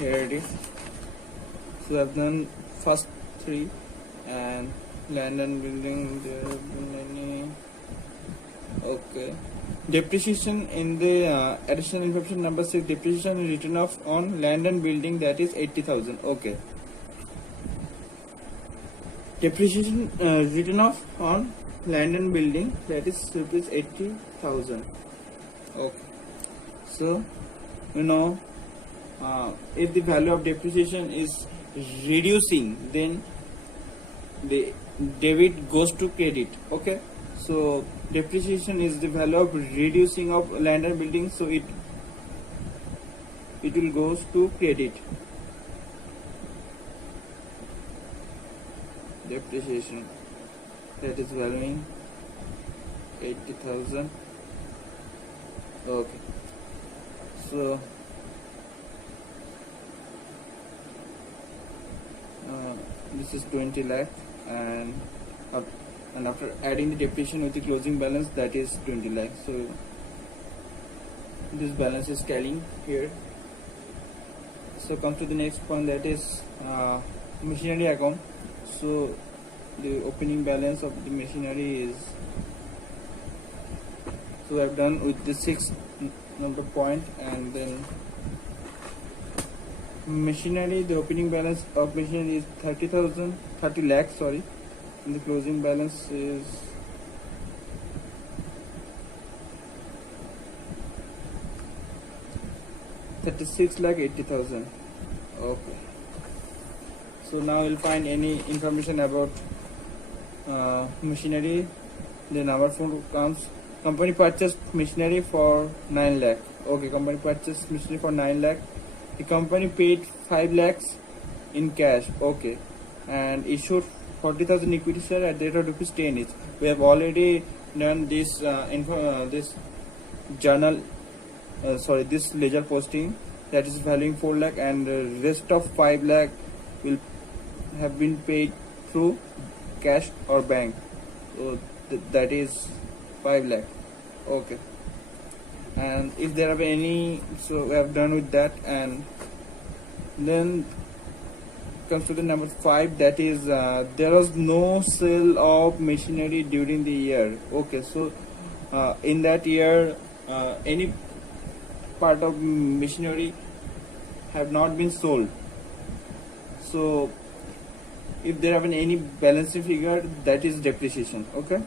here it is. So I've done first three, and land and building, there have been any. Okay, depreciation in the additional information number 6, depreciation is written off on land and building, that is 80,000. Okay, depreciation written off on land and building, that is rupees 80,000. Okay, so you know, if the value of depreciation is reducing, then the debit goes to credit. Okay, so depreciation is the value of reducing of land and building, so it will goes to credit. Depreciation, that is valuing 80,000. Okay, so this is 20 lakh, and after adding the depreciation with the closing balance, that is 20 lakh. So this balance is tallying here. So come to the next point, that is machinery account. So the opening balance of the machinery is, so I've done with the 6 number point, and then machinery, the opening balance of machinery is 30 lakhs, sorry, and the closing balance is 36,80,000. Okay, so now we'll find any information about machinery. Then number 4 comes, company purchased machinery for 9 lakh. Okay, company purchased machinery for 9 lakh. The company paid 5 lakhs in cash. Okay, and issued 40,000 equity share at the rate of rupees 10 each. We have already done this this journal, this ledger posting, that is valuing 4 lakh, and the rest of 5 lakh will have been paid through cash or bank. So that is 5 lakh. Okay, and if there are any, so we have done with that. And then comes to the number 5, that is there was no sale of machinery during the year. Okay, so in that year any part of machinery have not been sold. So if there have been any balancing figure, that is depreciation. Okay,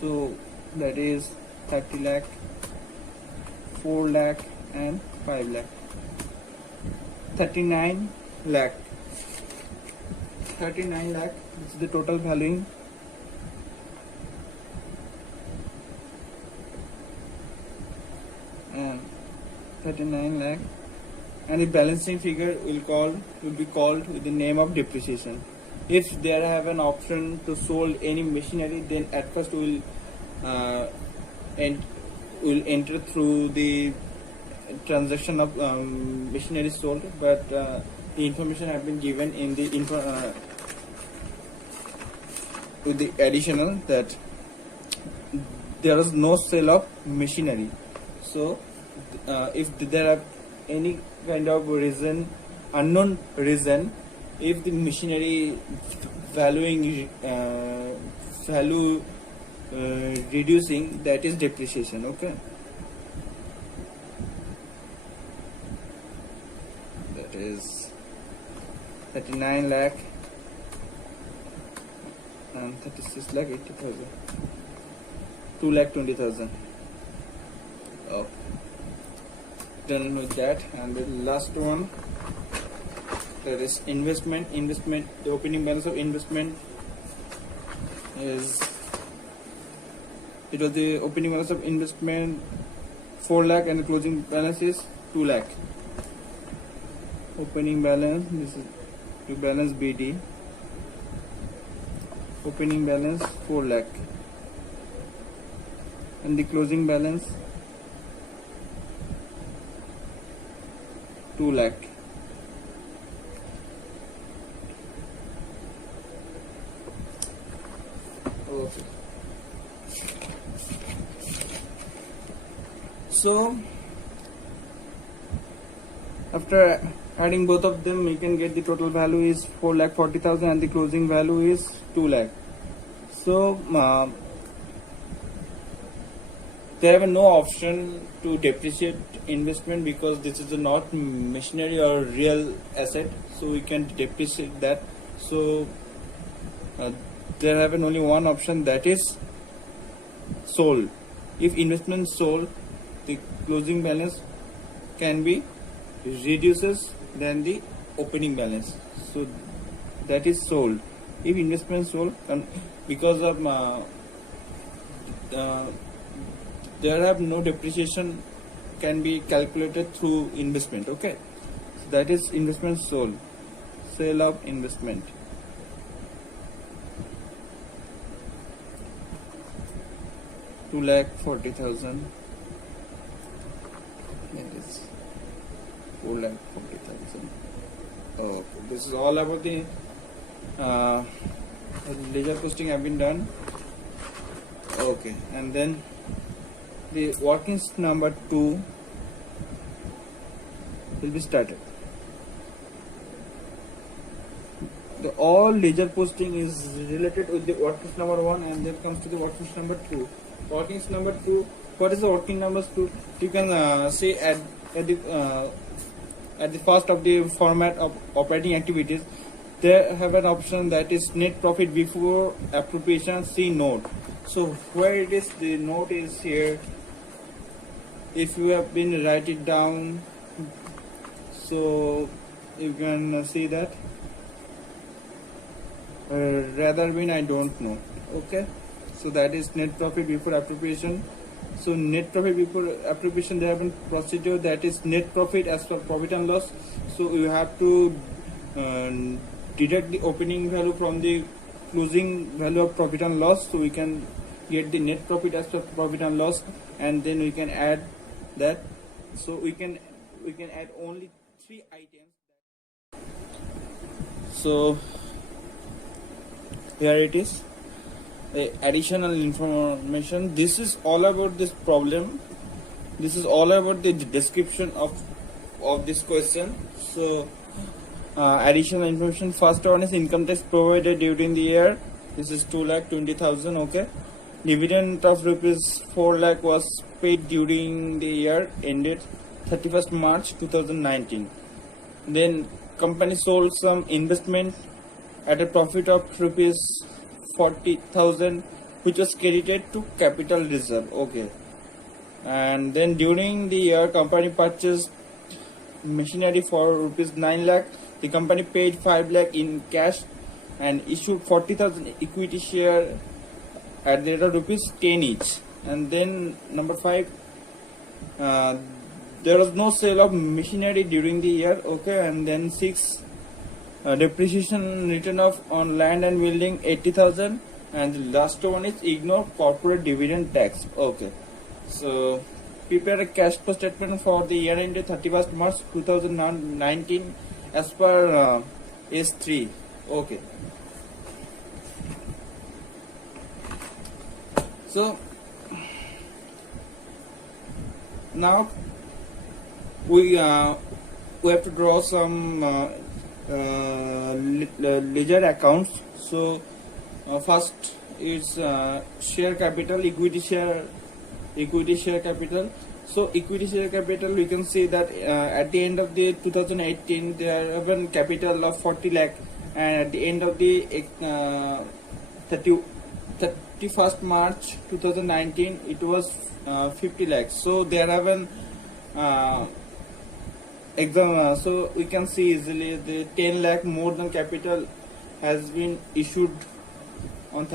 so that is 30 lakh, 4 lakh and 5 lakh. 39 lakh. 39 lakh is the total valuing. And 39 lakh, and the balancing figure will be called with the name of depreciation. If there have an option to sold any machinery, then at first we will enter through the transaction of machinery sold, but the information have been given in the with the additional that there is no sale of machinery. So if there are any kind of reason, unknown reason, if the machinery value reducing, that is depreciation. Okay, that is 39 lakh and 36 lakh 80,000, 2 lakh 20,000. Oh, done with that. And the last one, that is investment. The opening balance of investment is, it was the opening balance of investment 4 lakh, and the closing balance is 2 lakh. Opening balance, this is to balance BD. Opening balance 4 lakh, and the closing balance 2 lakh. Okay. So after adding both of them, you can get the total value is 4,40,000 and the closing value is 2 lakh. So they have no option to depreciate investment because this is not machinery or real asset, so we can depreciate that. So there have only one option, that is sold. If investment sold, the closing balance can be reduces than the opening balance, so that is sold. If investment sold, because of there have no depreciation can be calculated through investment. Okay, so that is investment sold, sale of investment. $2,40,000. It is 4,40,000. Oh, this is all about the ledger posting have been done. Okay, and then the workings number 2 will be started. The all ledger posting is related with the workings number 1, and then comes to the workings number 2. Workings number 2. What is the working number 2? You can see at the first of the format of operating activities, they have an option that is net profit before appropriation. See note. So where it is, the note is here. If you have been write it down, so you can see that. Rather been, I don't know. Okay, so that is net profit before appropriation. So net profit before appropriation, they have a procedure that is net profit as per profit and loss. So you have to deduct the opening value from the closing value of profit and loss, so we can get the net profit as per profit and loss, and then we can add that. So we can add only 3 items. So here it is, additional information. This is all about this problem. This is all about the description of this question. So additional information. First one is income tax provided during the year. This is 2,20,000. Okay, dividend of rupees 4 lakh was paid during the year ended 31st March 2019. Then company sold some investment at a profit of rupees 40,000, which was credited to capital reserve. Okay, and then during the year company purchased machinery for rupees 9 lakh. The company paid 5 lakh in cash and issued 40,000 equity share at the rate of rupees 10 each. And then number 5, there was no sale of machinery during the year. Okay, and then 6, depreciation written off on land and building 80,000, and the last one is ignore corporate dividend tax. Okay, so prepare a cash flow statement for the year ended 31st March 2019 as per S3. Okay, so now we have to draw some ledger accounts. So first is share capital, equity share capital. So equity share capital, we can see that at the end of the 2018 there have a capital of 40 lakh, and at the end of the 31st March 2019 it was 50 lakhs. So there have an exam, so we can see easily the 10 lakh more than capital has been issued on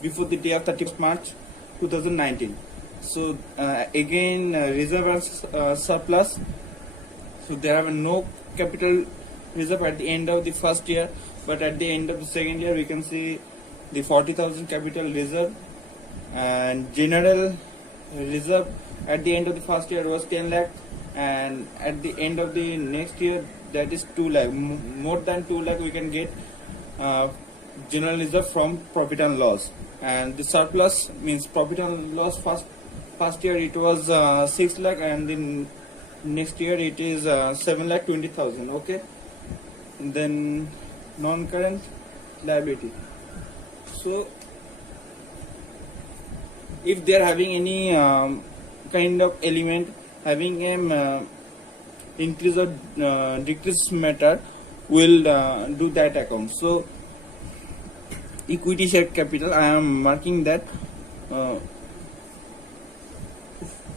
before the day of 31st March 2019. So again reserve and surplus. So there have no capital reserve at the end of the first year, but at the end of the second year we can see the 40,000 capital reserve, and general reserve at the end of the first year was 10 lakh, and at the end of the next year that is 2 lakh. More than 2 lakh we can get general reserve from profit and loss, and the surplus means profit and loss first first year it was 6 lakh, and then next year it is 7 lakh 20,000. Okay, then non-current liability. So if they are having any kind of element having a increase or decrease matter, will do that account. So equity share capital, I am marking that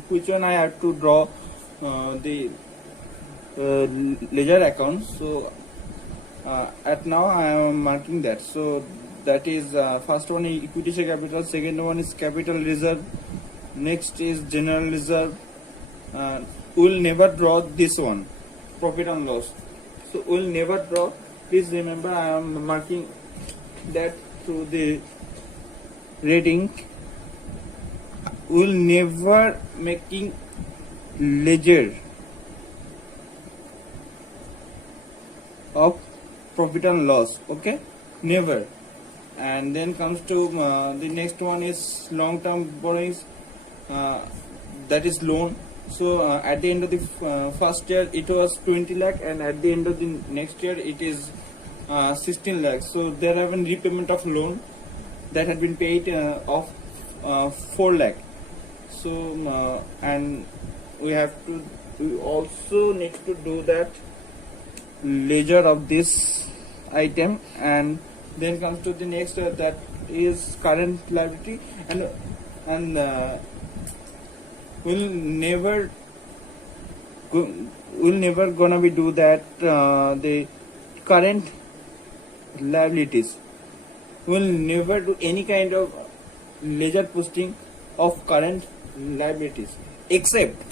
which one I have to draw the ledger account. So at now I am marking that. So that is first one is equity share capital, second one is capital reserve, next is general reserve. We'll never draw this one, profit and loss. So we'll never draw. Please remember, I am marking that through the rating. We'll never making ledger of profit and loss. Okay, never. And then comes to the next one is long-term borrowings, that is loan. So at the end of the first year it was 20 lakh, and at the end of the next year it is 16 lakhs. So there have been repayment of loan that had been paid of 4 lakh. So and we also need to do that ledger of this item. And then comes to the next that is current liability, and we'll never gonna be do that the current liabilities. We'll never do any kind of ledger posting of current liabilities except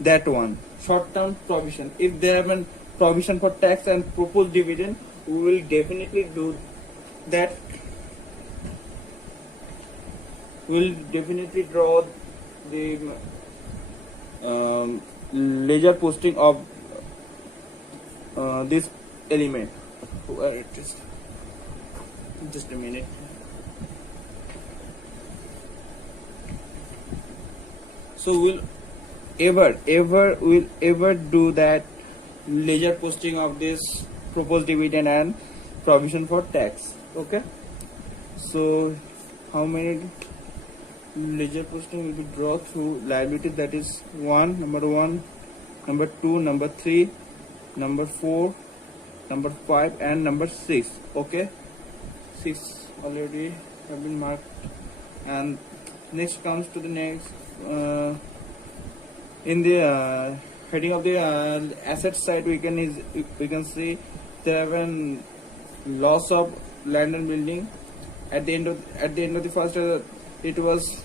that one, short term provision. If there have been provision for tax and proposed dividend, we will definitely do that. We'll definitely draw the ledger posting of this element. Where it is? Just a minute. So we'll ever do that ledger posting of this proposed dividend and provision for tax. Okay, so how many ledger posting will be drawn through liabilities? That is number 1, number 2, number 3, number 4, number 5, and number 6. Okay, 6 already have been marked. And next comes to the next in the heading of the asset side, we can see there have been loss of land and building. At the end of the first year it was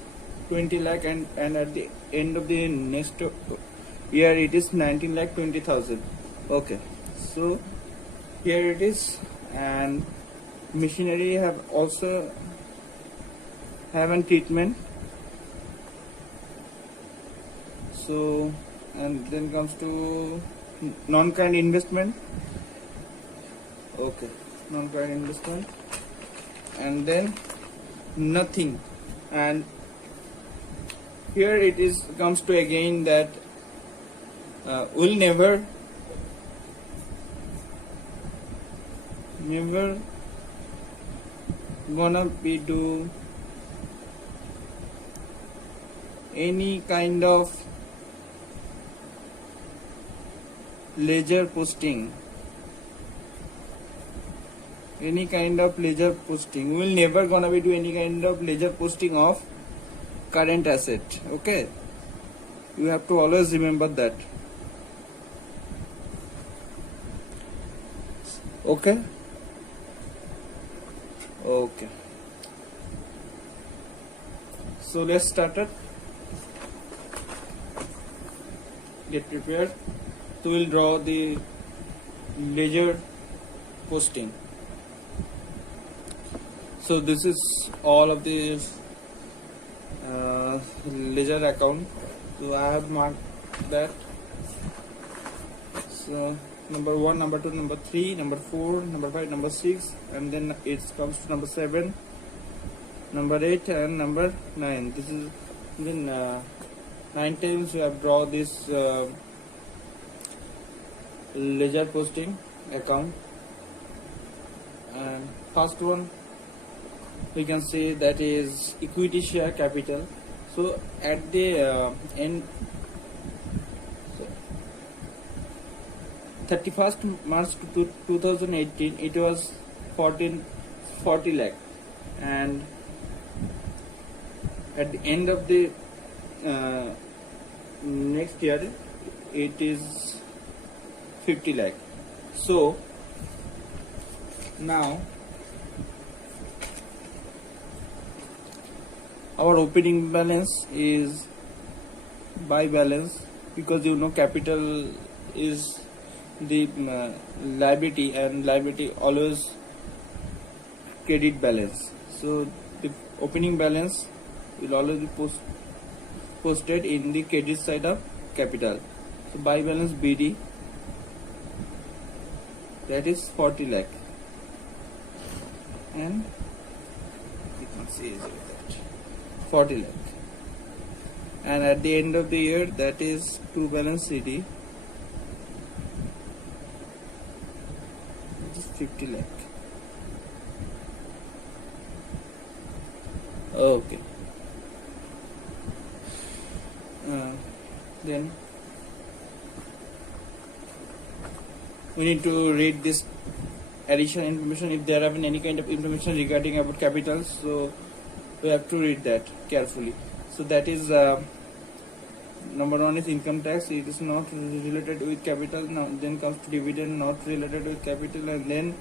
20 lakh, and at the end of the next year it is 19 lakh 20,000. Okay, so here it is. And machinery have also have a treatment. So, and then comes to non-current investment. Okay, non-current investment, and then nothing. And here it is comes to again that we'll never gonna be do any kind of ledger posting. We'll never gonna be do any kind of ledger posting of current asset. Okay, you have to always remember that. Okay, so let's start it. Get prepared. So we'll draw the ledger posting. So this is all of the ledger account. So I have marked that. So number 1, number 2, number 3, number 4, number 5, number 6, and then it comes to number 7, number 8, and number 9. This is Then 9 times we have draw this ledger posting account, and first one we can say that is equity share capital. So at the end, so 31st March 2018 it was 40 lakh, and at the end of the next year it is 50 lakh. So now our opening balance is by balance, because you know capital is the liability, and liability always credit balance. So the opening balance will always be posted in the credit side of capital. So by balance BD, that is 40 lakh, and you can see easily that 40 lakh, and at the end of the year that is to balance CD, it is 50 lakh. Okay. Then we need to read this additional information. If there have been any kind of information regarding about capitals, so we have to read that carefully. So that is number one is income tax. It is not related with capital. Now then comes to dividend, not related with capital, and then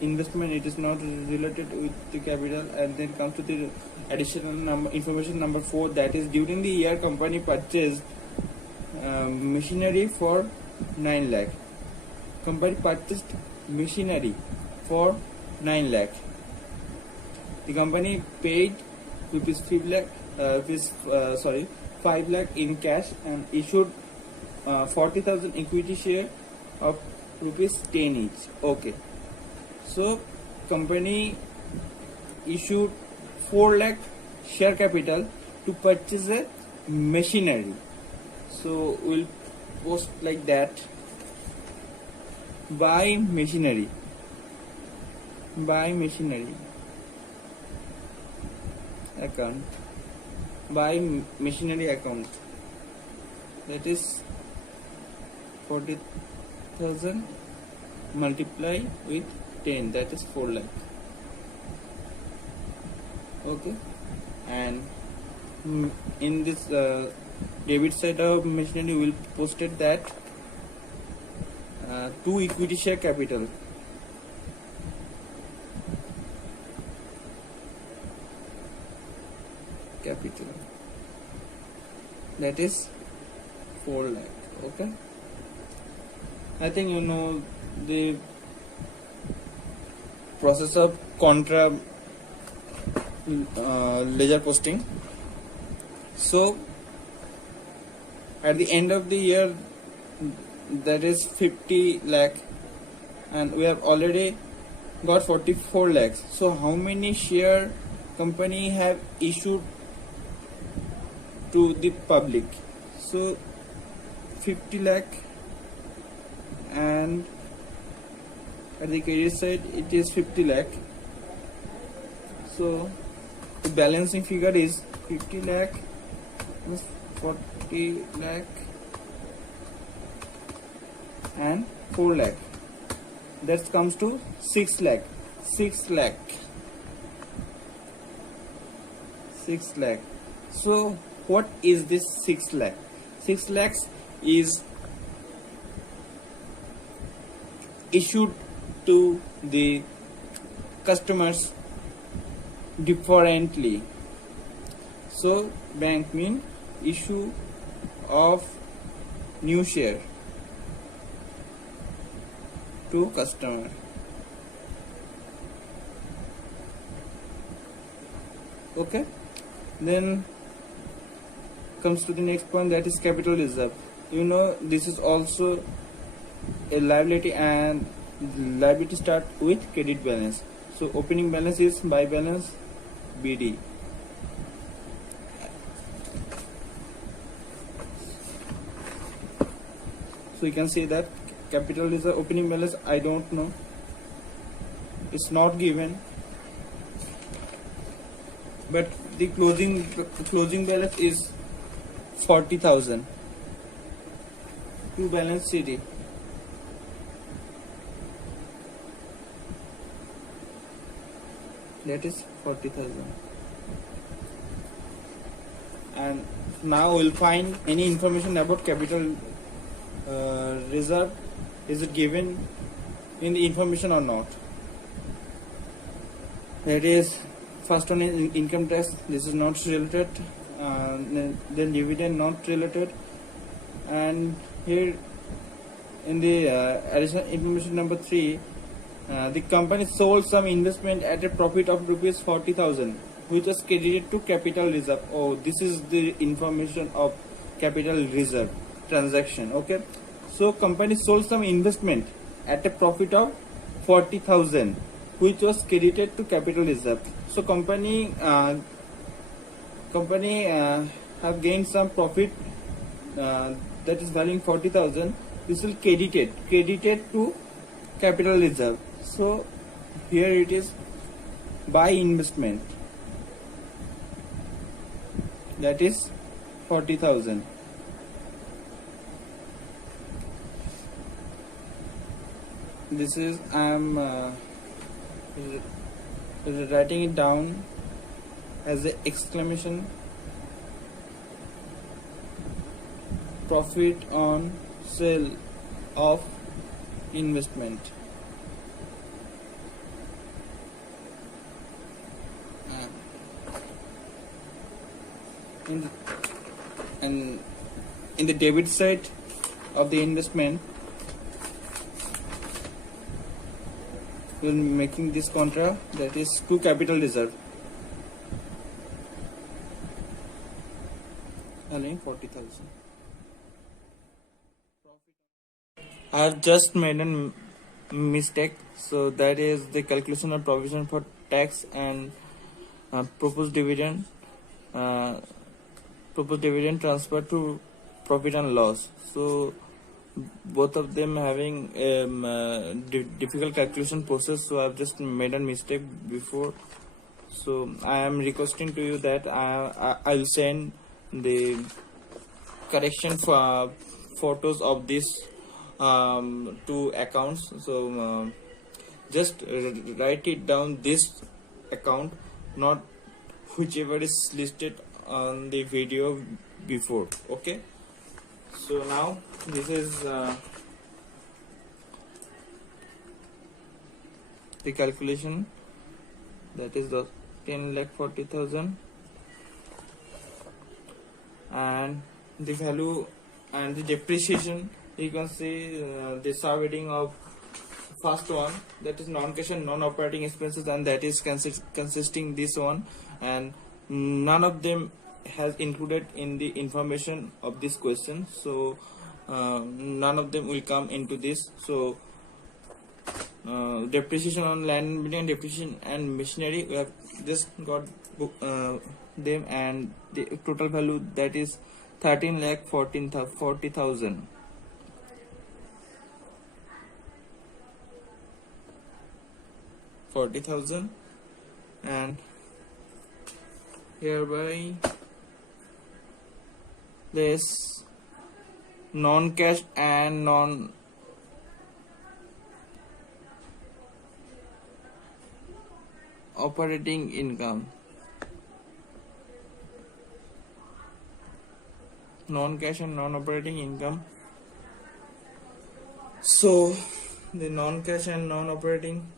investment, it is not related with the capital, and then comes to the additional information number 4, that is during the year company purchased machinery for 9 lakh. Company purchased machinery for 9 lakh. The company paid rupees 5 lakh in cash and issued 40,000 equity share of rupees 10 each. Okay. So company issued 4 lakh share capital to purchase a machinery. So we'll post like that: buy machinery, account, buy machinery account, that is 40,000 multiply with 10, that is 4 lakh. Okay, and in this debit side of machinery will posted that 2 equity share capital, that is 4 lakh. Okay, I think you know the process of contra ledger posting. So at the end of the year, that is 50 lakh, and we have already got 44 lakhs. So how many share company have issued to the public? So 50 lakh, and at the credit side it is 50 lakh. So the balancing figure is 50 lakh plus 40 lakh and 4 lakh, that comes to 6 lakh. 6 lakh. So what is this 6 lakh? 6 lakhs is issued to the customers differently. So bank mean issue of new share to customer. Okay, then comes to the next point, that is capital reserve. You know this is also a liability, and liability start with credit balance. So opening balance is by balance BD. So you can see that capital reserve opening balance, I don't know, it's not given, but the closing balance is 40,000 to balance CD. That is 40,000. And now we'll find any information about capital reserve. Is it given in the information or not? That is, first one is income tax. This is not related. Then dividend not related. And here in the additional information number 3, the company sold some investment at a profit of rupees 40,000, which was credited to capital reserve. Oh, this is the information of capital reserve transaction. Okay, so company sold some investment at a profit of 40,000, which was credited to capital reserve. So company have gained some profit that is valuing 40,000. This will credited to capital reserve. So here it is by investment, that is 40,000. This is I am writing it down as an exclamation: profit on sale of investment. And in the debit side of the investment, we're making this contra, that is to capital reserve, allowing 40,000. I have just made a mistake, so that is the calculation of provision for tax and proposed dividend transfer to profit and loss. So both of them having difficult calculation process, so I've just made a mistake before. So I am requesting to you that I'll send the correction for photos of this two accounts. So just write it down, this account, not whichever is listed on the video before. Okay, so now this is the calculation, that is the 10,40,000, and the value and the depreciation. You can see the subheading of first one, that is non-cash and non-operating expenses, and that is consisting this one, and none of them has included in the information of this question. So none of them will come into this. So depreciation on land and building, depreciation and machinery, we have just got them, and the total value, that is 13,40,000. And hereby this non-cash and non-operating income, non-cash and non-operating income. So the non-cash and non-operating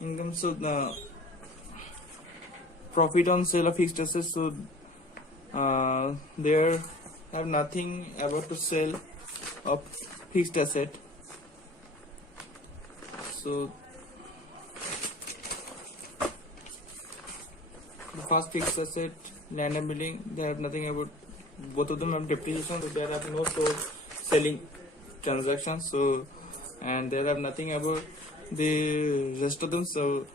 income, so the profit on sale of fixed assets, so there have nothing about to sell of fixed asset. So the first fixed asset, land and building, they have nothing about, both of them have depreciation, so there are no selling transactions. So and there are nothing about the rest of them, so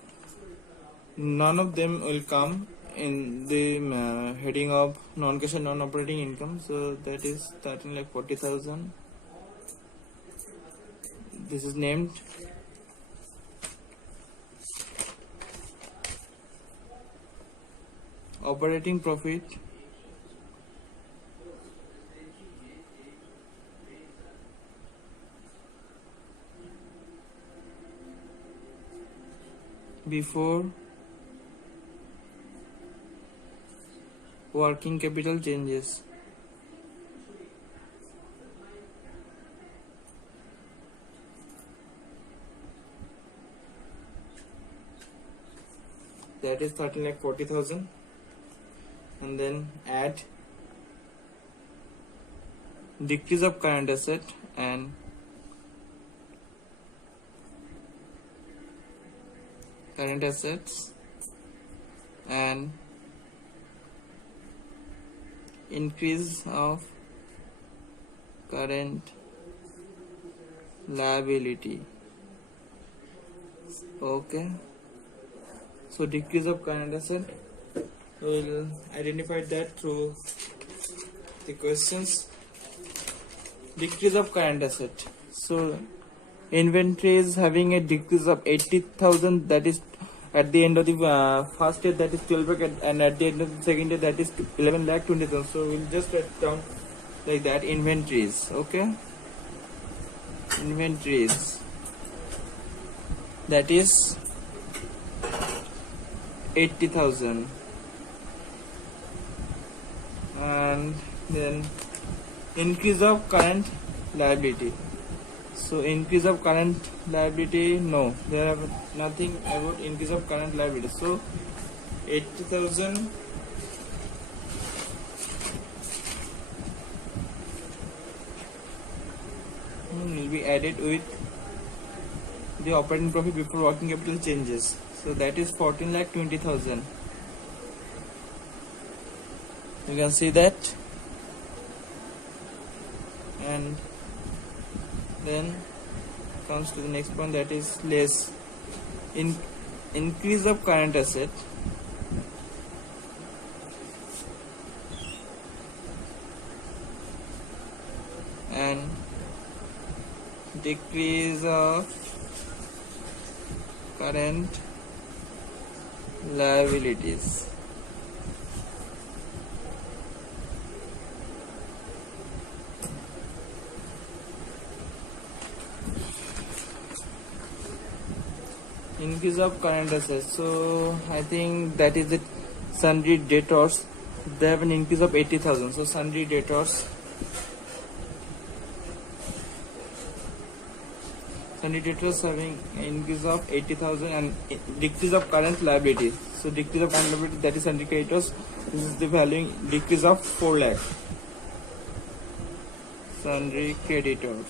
none of them will come in the heading of non-cash and non-operating income. So that is 13,40,000. this is named operating profit before working capital changes. That is 13,40,000, and then add decrease of current asset and current assets and increase of current liability. Okay, so decrease of current asset, we will identify that through the questions. Decrease of current asset, so inventory is having a decrease of 80,000, that is at the end of the first year, that is 12 lakh, and at the end of the second year, that is 11,20,000. So we'll just write down like that, inventories. Okay, inventories, that is 80,000, and then increase of current liability. So increase of current liability, no, there are nothing about increase of current liability. So 80,000 will be added with the operating profit before working capital changes. So that is 14,20,000. You can see that, and then comes to the next point, that is less increase of current asset and decrease of current liabilities. Increase of current assets, so I think that is the sundry debtors. They have an increase of 80,000, so sundry debtors, having an increase of 80,000 and decrease of current liability. So decrease of current liability, that is sundry creditors. This is the value decrease of 4 lakh. Sundry creditors,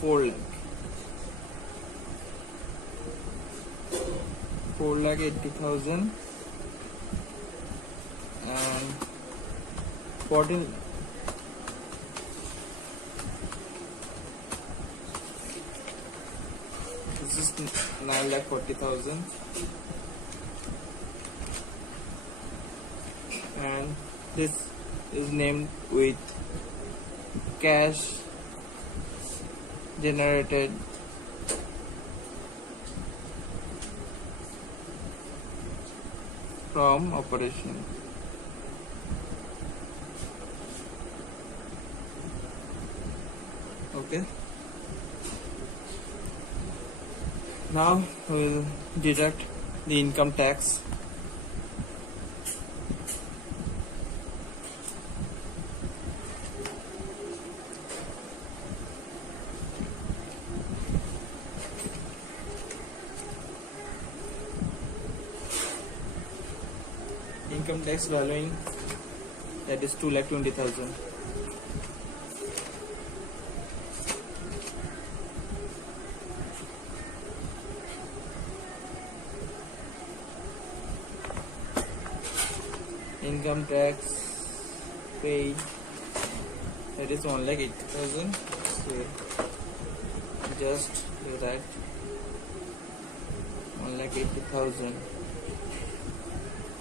4 lakh. 4,80,000 and 14. This is 9,40,000 and this is named with cash generated from operation. Okay, now we will deduct the income tax. Income tax valuing, that is 2,20,000. Income tax paid, that is 1,80,000. So just write 1,80,000.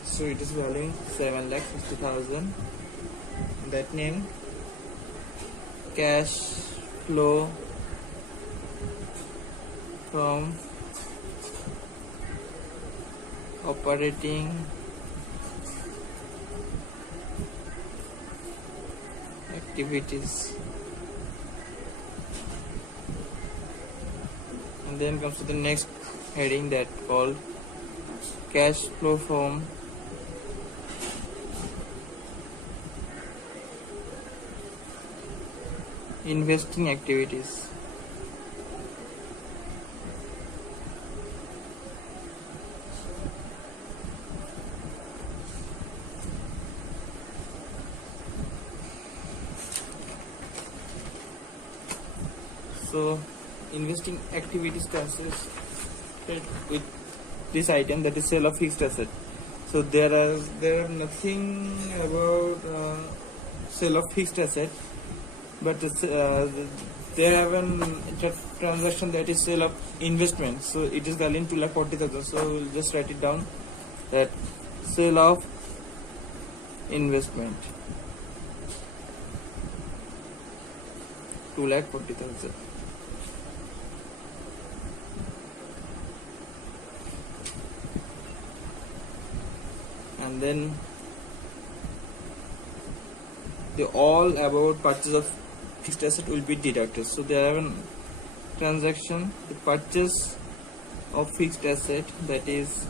So it is valuing 7,60,000. That name cash flow from operating activities. And then comes to the next heading that called cash flow from investing activities. So investing activities consisted with this item, that is sale of fixed asset. So there are nothing about sale of fixed asset, but they have an transaction that is sale of investment. So it is value 2,40,000. So we'll just write it down that sale of investment 2,40,000. And then the all about purchase of fixed asset will be deducted. So they have a transaction, the purchase of fixed asset, that is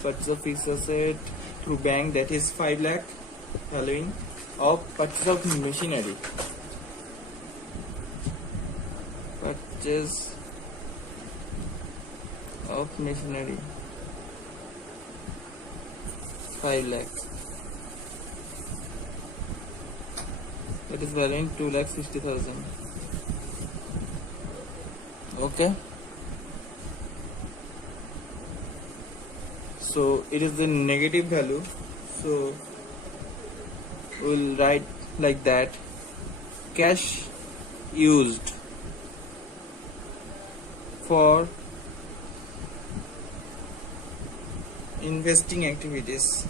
purchase of fixed asset through bank, that is 5 lakh valuing of purchase of machinery. Purchase of machinery 5 lakhs, that is valuing 2,60,000. Okay, so it is the negative value, so we'll write like that: cash used for investing activities.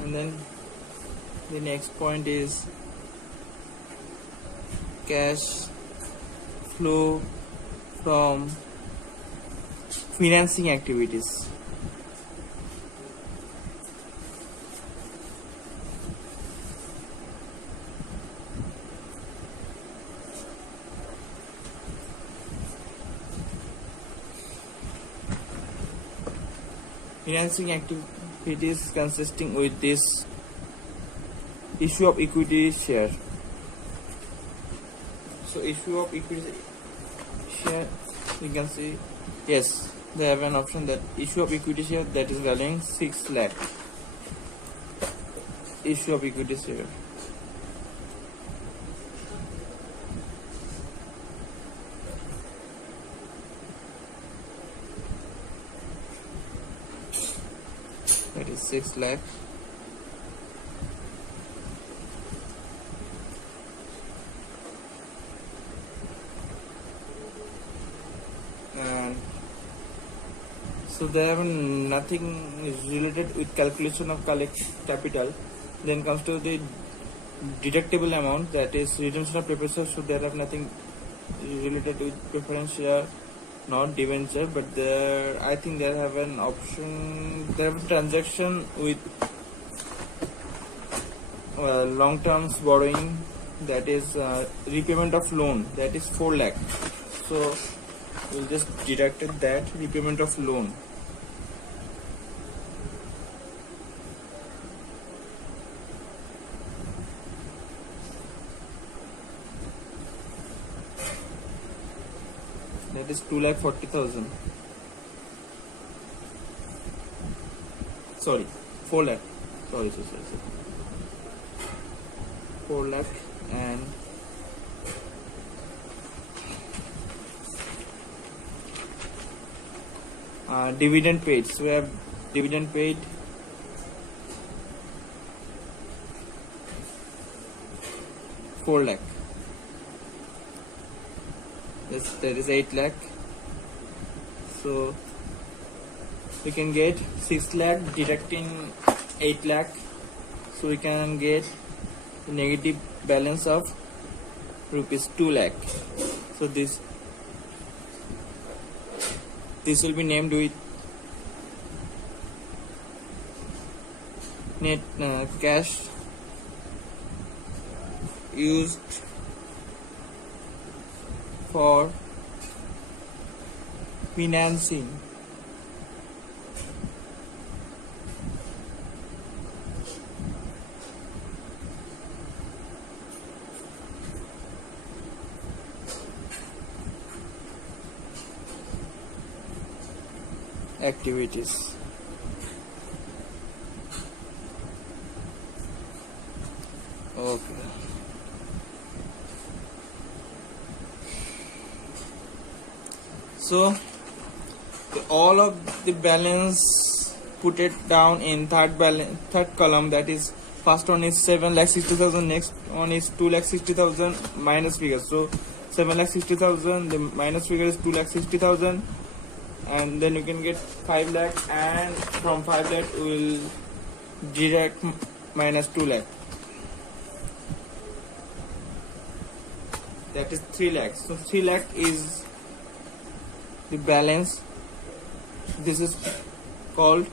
And then the next point is cash flow from financing activities. Financing activities consisting with this issue of equity share. So issue of equity share, you can see, yes, they have an option that issue of equity share, that is valuing 6 lakh. Issue of equity share. That is 6 lakh. And so they have nothing related with calculation of capital. Then comes to the deductible amount, that is redemption of preference share. So they have nothing related with preference share, not debenture, but there I think they have an option. They have a transaction with long term borrowing, that is repayment of loan, that is 4 lakh. So we'll just deduct that repayment of loan. That is 2,40,000. Sorry, 4 lakh. Sorry. 4 lakh. And dividend paid. So we have dividend paid 4 lakh. Yes, that is 8 lakh. So we can get 6 lakh deducting 8 lakh. So we can get a negative balance of rupees 2 lakh. So this will be named with net cash used for financing activities. Okay. So all of the balance put it down in third column. That is, first one is 7,60,000, next one is 2,60,000 minus figures. So 7,60,000, the minus figure is 2,60,000, and then you can get 5 lakh, and from 5 lakh we will deduct minus 2 lakh. That is 3 lakhs. So 3 lakh is the balance. This is called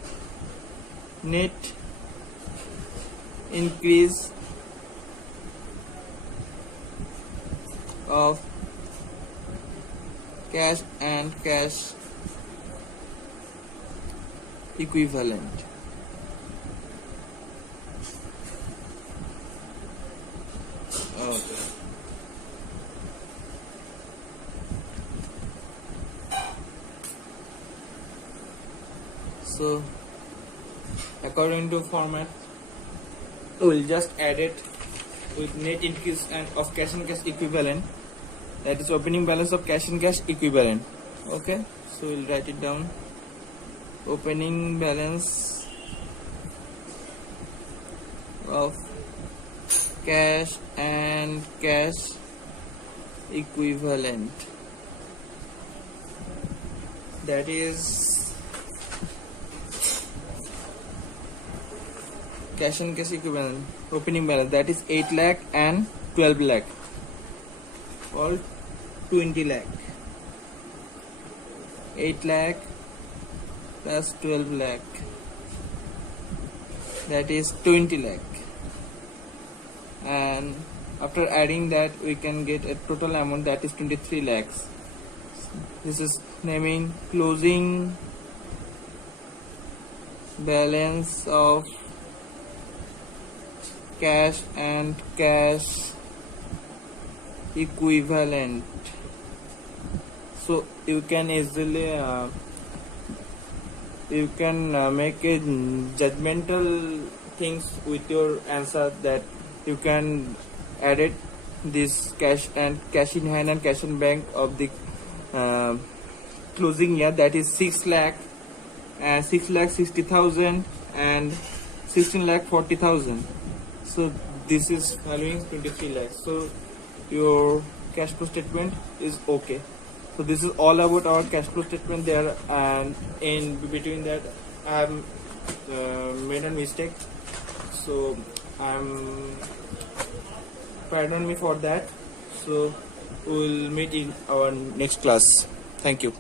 net increase of cash and cash equivalent. Okay. So according to format, we'll just add it with net increase and of cash and cash equivalent. That is opening balance of cash and cash equivalent. Okay, so we'll write it down. Opening balance of cash and cash equivalent. That is cash and cash equivalent opening balance, that is 8 lakh and 12 lakh, or 20 lakh. 8 lakh plus 12 lakh, that is 20 lakh, and after adding that we can get a total amount, that is 23 lakhs. This is naming closing balance of cash and cash equivalent. So you can easily make a judgmental things with your answer, that you can edit this cash and cash in hand and cash in bank of the closing year, that is 6 lakh and 6,60,000 and 16,40,000. So this is valuing 23 lakhs. So your cash flow statement is okay. So this is all about our cash flow statement there, and in between that I have made a mistake. So pardon me for that. So we'll meet in our next class. Thank you.